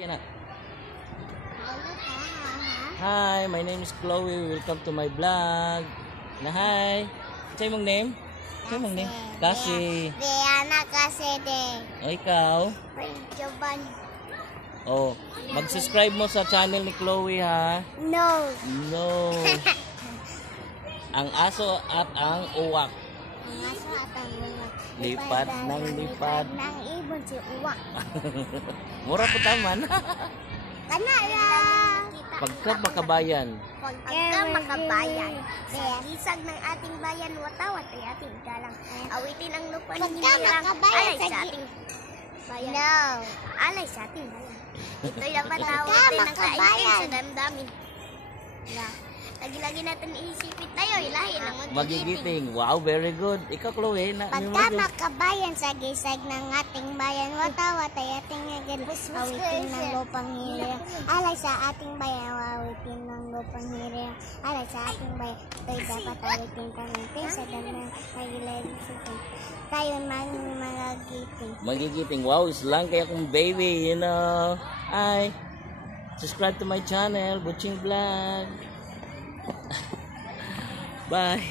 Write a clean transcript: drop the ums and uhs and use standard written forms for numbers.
Yan na. Hi, my name is Chloe. Welcome to my vlog. Na hi. Say mong name? Say mong name? Kasi. Diana Casede. O ikaw? Jovan. Oh, mag-subscribe mo sa channel ni Chloe ha. No. No. Ang aso at ang uwak. Ang aso at ang uwak. Lipad ng lipad. Ng ibon si uwak. Mura po taman. Kana lang. Pagka makabayan. Pagka makabayan. Isag ng ating bayan, watawat ay ating dalang. Awitin ang lupa ng hinilang. Alay sa ating bayan. No. Alay sa ating bayan. Ito'y dapat awitin ng kaibig sa damdamin. Lagi-lagi natin iisipin tayo, ilahin ang Magigiting. Wow, very good. Ikaw, Chloe. Pagka makabayan sa gisag ng ating bayan, watawat ay ating awitin ng lupang hiriang. Alay sa ating bayan, awitin ng lupang hiriang. Alay sa ating bayan, ito'y dapat awitin tayo sa damdamin. Tayo magigiting. Magigiting. Wow, islang kaya kong baby, you know. Hi. Subscribe to my channel, Butching Vlog. Bye.